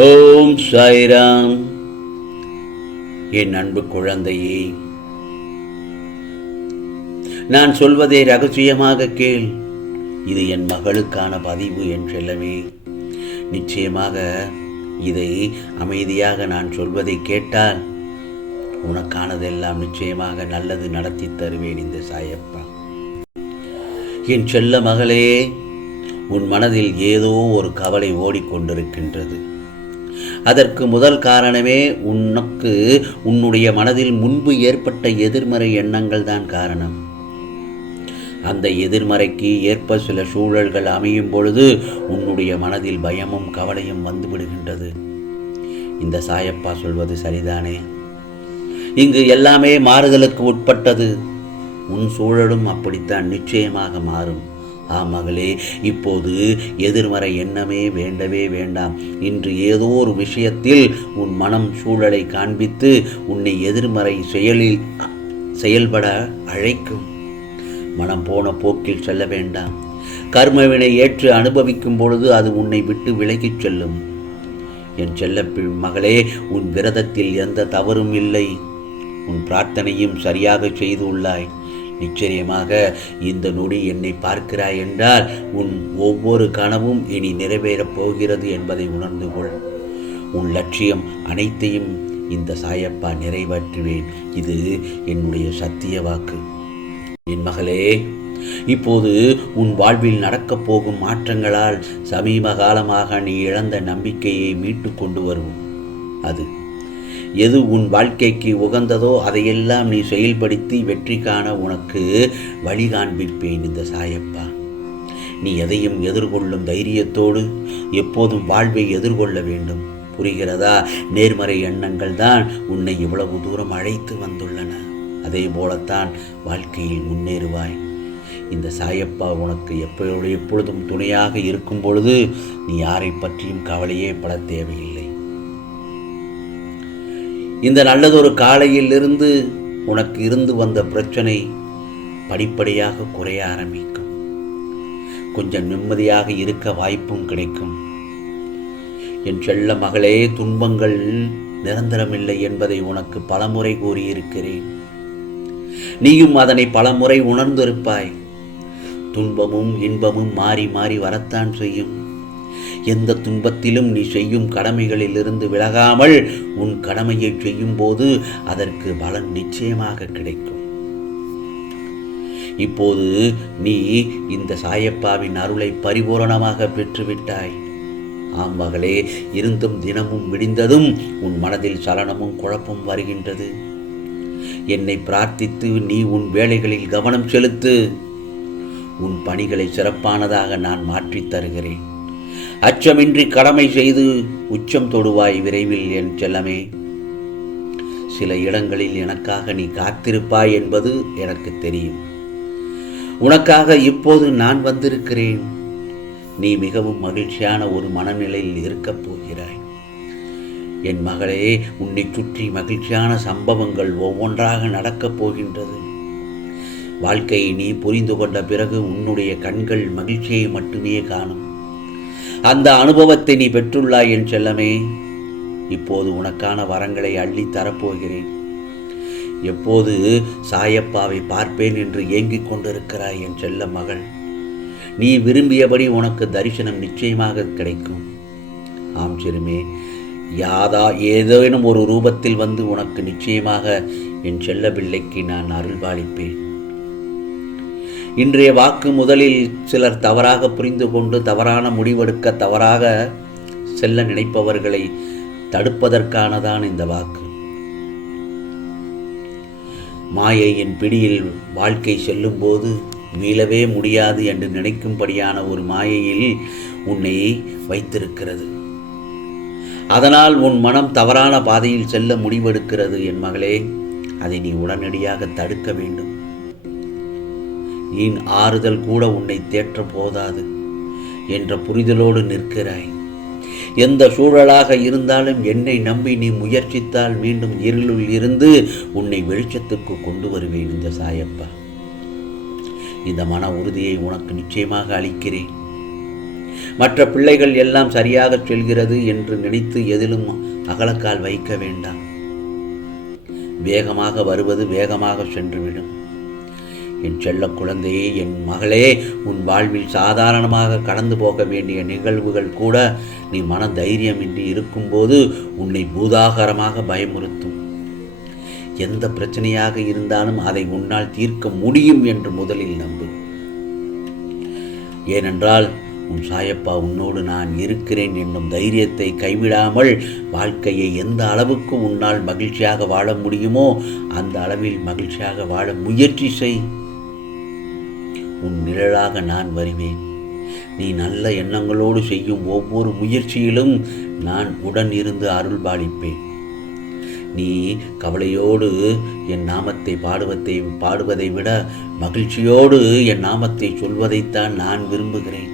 ஓம் சாய்ராம். என் அன்பு குழந்தையே, நான் சொல்வதை ரகசியமாக கேள். இது என் மகளுக்கான பதிவு என் செல்லமே. நிச்சயமாக இதை அமைதியாக நான் சொல்வதை கேட்டால் உனக்கானதெல்லாம் நிச்சயமாக நல்லது நடத்தி தருவேன் இந்த சாயப்பா. என் செல்ல மகளே, உன் மனதில் ஏதோ ஒரு கவலை ஓடிக்கொண்டிருக்கின்றது. அதற்கு முதல் காரணமே உன்னுடைய மனதில் முன்பு ஏற்பட்ட எதிர்மறை எண்ணங்கள் தான் காரணம். அந்த எதிர்மறைக்கு ஏற்ப சில சூழல்கள் அமையும் பொழுது உன்னுடைய மனதில் பயமும் கவலையும் வந்துவிடுகின்றது. இந்த சாயப்பா சொல்வது சரிதானே? இங்கு எல்லாமே மாறுதலுக்கு உட்பட்டது. உன் சூழலும் அப்படித்தான் நிச்சயமாக மாறும். மகளே, இப்போது எதிர்மறை எண்ணமே வேண்டவே வேண்டாம். இன்று ஏதோ ஒரு விஷயத்தில் உன் மனம் சூழலை காண்பித்து உன்னை எதிர்மறை செயல்பட அழைக்கும். மனம் போன போக்கில் செல்ல வேண்டாம். கர்மவினை ஏற்று அனுபவிக்கும் பொழுது அது உன்னை விட்டு விலகிச் செல்லும். என் செல்ல மகளே, உன் விரதத்தில் எந்த தவறும் இல்லை. உன் பிரார்த்தனையும் சரியாக செய்து உள்ளாய். நிச்சயமாக இந்த நொடி என்னை பார்க்கிறாய் என்றால் உன் ஒவ்வொரு கனவும் இனி நிறைவேறப் போகிறது என்பதை உணர்ந்து கொள். உன் லட்சியம் அனைத்தையும் இந்த சாயப்பா நிறைவேற்றுவேன். இது என்னுடைய சத்திய வாக்கு. என் மகளே, இப்போது உன் வாழ்வில் நடக்கப் போகும் மாற்றங்களால் சமீப காலமாக நீ இழந்த நம்பிக்கையை மீட்டு கொண்டு வரும். அது எது உன் வாழ்க்கைக்கு உகந்ததோ அதையெல்லாம் நீ செயல்படுத்தி வெற்றி காண உனக்கு வழி காண்பிப்பேன் இந்த சாயப்பா. நீ எதையும் எதிர்கொள்ளும் தைரியத்தோடு எப்போதும் வாழ்வை எதிர்கொள்ள வேண்டும். புரிகிறதா? நேர்மறை எண்ணங்கள் தான் உன்னை இவ்வளவு தூரம் அழைத்து வந்துள்ளன. அதே போலத்தான் வாழ்க்கையில் முன்னேறுவாய். இந்த சாயப்பா உனக்கு எப்பொழுதும் துணையாக இருக்கும் பொழுது நீ யாரை பற்றியும் கவலையே பட தேவையில்லை. இந்த நல்லதொரு காலையிலிருந்து உனக்கு இருந்து வந்த பிரச்சனை படிப்படியாக குறைய ஆரம்பிக்கும். கொஞ்சம் நிம்மதியாக இருக்க வாய்ப்பும் கிடைக்கும். என் செல்ல மகளே, துன்பங்கள் நிரந்தரமில்லை என்பதை உனக்கு பலமுறை கூறியிருக்கிறேன். நீயும் அதனை பலமுறை உணர்ந்திருப்பாய். துன்பமும் இன்பமும் மாறி மாறி வரத்தான் செய்யும். எந்த துன்பத்திலும் நீ செய்யும் கடமைகளிலிருந்து விலகாமல் உன் கடமையை செய்யும் போது அதற்கு பலன் நிச்சயமாக கிடைக்கும். இப்போது நீ இந்த சாயப்பாவின் அருளை பரிபூரணமாக பெற்றுவிட்டாய். மகளே, இருந்தும் தினமும் விடிந்ததும் உன் மனதில் சலனமும் குழப்பம் வருகின்றது. என்னை பிரார்த்தித்து நீ உன் வேலைகளில் கவனம் செலுத்து. உன் பணிகளை சிறப்பானதாக நான் மாற்றித் தருகிறேன். அச்சமின்றி கடமை செய்து உச்சம் தொடுவாய் விரைவில் என் செல்லமே. சில இடங்களில் எனக்காக நீ காத்திருப்பாய் என்பது எனக்கு தெரியும். உனக்காக இப்போது நான் வந்திருக்கிறேன். நீ மிகவும் மகிழ்ச்சியான ஒரு மனநிலையில் இருக்கப் போகிறாய். என் மகளே, உன்னை சுற்றி மகிழ்ச்சியான சம்பவங்கள் ஒவ்வொன்றாக நடக்கப் போகின்றது. வாழ்க்கையை நீ புரிந்து கொண்ட பிறகு உன்னுடைய கண்கள் மகிழ்ச்சியை மட்டுமே காணும். அந்த அனுபவத்தை நீ பெற்றுள்ளாய் என் செல்லமே. இப்போது உனக்கான வரங்களை அள்ளி தரப்போகிறேன். எப்போது சாயப்பாவை பார்ப்பேன் என்று ஏங்கிக் கொண்டிருக்கிறாய் என் செல்ல மகள். நீ விரும்பியபடி உனக்கு தரிசனம் நிச்சயமாக கிடைக்கும். ஆம் சிறுமே, ஏதேனும் ஒரு ரூபத்தில் வந்து உனக்கு நிச்சயமாக என் செல்ல பிள்ளைக்கு நான் அருள்பாலிப்பேன். இன்றைய வாக்கு முதலில் சிலர் தவறாக புரிந்து கொண்டு தவறான முடிவெடுக்க தவறாக செல்ல நினைப்பவர்களை தடுப்பதற்கானதான் இந்த வாக்கு. மாயையின் பிடியில் வாழ்க்கை செல்லும் போது மீளவே முடியாது என்று நினைக்கும்படியான ஒரு மாயையில் உன்னை வைத்திருக்கிறது. அதனால் உன் மனம் தவறான பாதையில் செல்ல முடிவெடுக்கிறது. என் மகளே, அதை நீ உடனடியாக தடுக்க வேண்டும். என் ஆறுதல் கூட உன்னை தேற்ற போதாது என்ற புரிதலோடு நிற்கிறாய். எந்த சூழலாக இருந்தாலும் என்னை நம்பி நீ முயற்சித்தால் மீண்டும் இருளில் இருந்து உன்னை வெளிச்சத்துக்கு கொண்டு வருவேன் இந்த சாயப்பா. இந்த மன உறுதியை உனக்கு நிச்சயமாக அளிக்கிறேன். மற்ற பிள்ளைகள் எல்லாம் சரியாக செல்கிறது என்று நினைத்து எதிலும் அகலக்கால் வைக்க வேண்டாம். வேகமாக வருவது வேகமாக சென்றுவிடும். என் செல்ல குழந்தையே, என் மகளே, உன் வாழ்வில் சாதாரணமாக கடந்து போக வேண்டிய நிகழ்வுகள் கூட நீ மன தைரியமின்றி இருக்கும்போது உன்னை பூதாகரமாக பயமுறுத்தும். எந்த பிரச்சனையாக இருந்தாலும் அதை உன்னால் தீர்க்க முடியும் என்று முதலில் நம்பு. ஏனென்றால் உன் சாயப்பா உன்னோடு நான் இருக்கிறேன் என்னும் தைரியத்தை கைவிடாமல் வாழ்க்கையை எந்த அளவுக்கு உன்னால் மகிழ்ச்சியாக வாழ முடியுமோ அந்த அளவில் மகிழ்ச்சியாக வாழ முயற்சி செய். உன் நிழலாக நான் வருவேன். நீ நல்ல எண்ணங்களோடு செய்யும் ஒவ்வொரு முயற்சியிலும் நான் உடன் இருந்து அருள் பாலிப்பேன். நீ கவலையோடு என் நாமத்தை பாடுவதை விட மகிழ்ச்சியோடு என் நாமத்தை சொல்வதைத்தான் நான் விரும்புகிறேன்.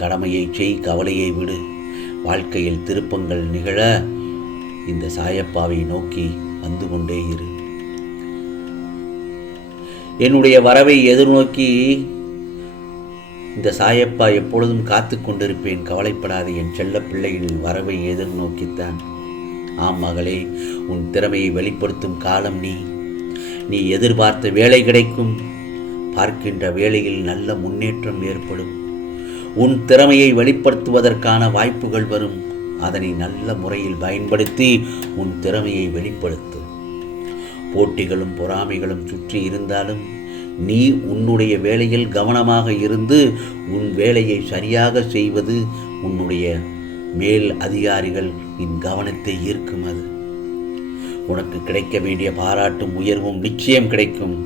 கடமையை செய், கவலையை விடு. வாழ்க்கையில் திருப்பங்கள் நிகழ இந்த சாயப்பாவை நோக்கி வந்து கொண்டே இரு. என்னுடைய வரவை எதிர்நோக்கி இந்த சாயப்பா எப்பொழுதும் காத்து கொண்டிருப்பேன். கவலைப்படாது என் செல்ல பிள்ளையின் வரவை எதிர்நோக்கித்தான். ஆம் மகளே, உன் திறமையை வெளிப்படுத்தும் காலம் நீ எதிர்பார்த்த வேலை கிடைக்கும். பார்க்கின்ற வேளையில் நல்ல முன்னேற்றம் ஏற்படும். உன் திறமையை வெளிப்படுத்துவதற்கான வாய்ப்புகள் வரும். அதனை நல்ல முறையில் பயன்படுத்தி உன் திறமையை வெளிப்படுத்து. போட்டிகளும் பொறாமைகளும் சுற்றி இருந்தாலும் நீ உன்னுடைய வேலையில் கவனமாக இருந்து உன் வேலையை சரியாக செய்வது உன்னுடைய மேல் அதிகாரிகளின் கவனத்தை ஈர்க்கும். அது உனக்கு கிடைக்க வேண்டிய பாராட்டும் உயர்வும் நிச்சயம் கிடைக்கும்.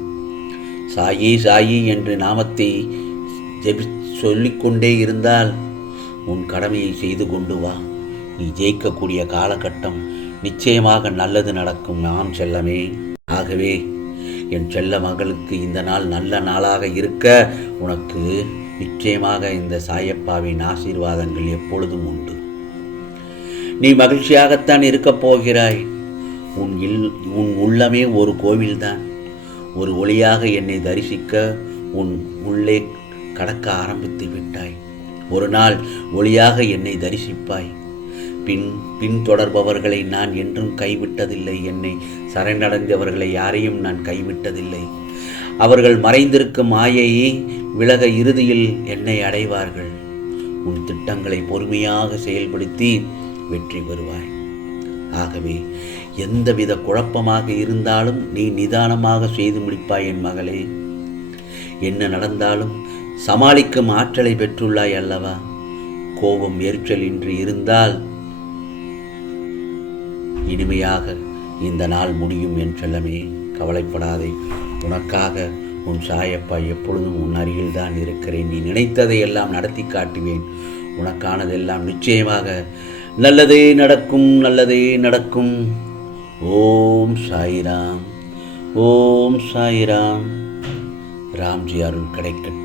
சாயி சாயி என்று நாமத்தை சொல்லிக்கொண்டே இருந்தால் உன் கடமையை செய்து கொண்டு வா. நீ ஜெயிக்கக்கூடிய காலகட்டம் நிச்சயமாக நல்லது நடக்கும். நாம் செல்லமே. ஆகவே என் செல்ல மகளுக்கு இந்த நாள் நல்ல நாளாக இருக்க உனக்கு நிச்சயமாக இந்த சாயப்பாவின் ஆசீர்வாதங்கள் எப்பொழுதும் உண்டு. நீ மகிழ்ச்சியாகத்தான் இருக்கப் போகிறாய். உன் உள்ளமே ஒரு கோவில்தான். ஒரு ஒளியாக என்னை தரிசிக்க உன் உள்ளே கடக்க ஆரம்பித்து விட்டாய். ஒரு நாள் ஒளியாக என்னை தரிசிப்பாய். பின்தொடர்பவர்களை நான் என்றும் கைவிட்டதில்லை. என்னை சரணடைந்தவர்களை யாரையும் நான் கைவிட்டதில்லை. அவர்கள் மறைந்திருக்கும் மாயையை விலக இறுதியில் என்னை அடைவார்கள். உன் திட்டங்களை பொறுமையாக செயல்படுத்தி வெற்றி பெறுவாய். ஆகவே எந்தவித குழப்பமாக இருந்தாலும் நீ நிதானமாக செய்து முடிப்பாய் என் மகளே. என்ன நடந்தாலும் சமாளிக்கும் ஆற்றலை பெற்றுள்ளாய் அல்லவா? கோபம் எரிச்சல் இன்றி இருந்தால் இனிமையாக இந்த நாள் முடியும் என் செல்லமே. கவலைப்படாதே. உனக்காக உன் சாயப்பா எப்பொழுதும் உன் அருகில் தான் இருக்கிறேன். நீ நினைத்ததை எல்லாம் நடத்தி காட்டுவேன். உனக்கானதெல்லாம் நிச்சயமாக நல்லதே நடக்கும், நல்லதே நடக்கும். ஓம் சாய்ராம், ஓம் சாய்ராம். ராம்ஜி அருள் கிடைக்கட்டும்.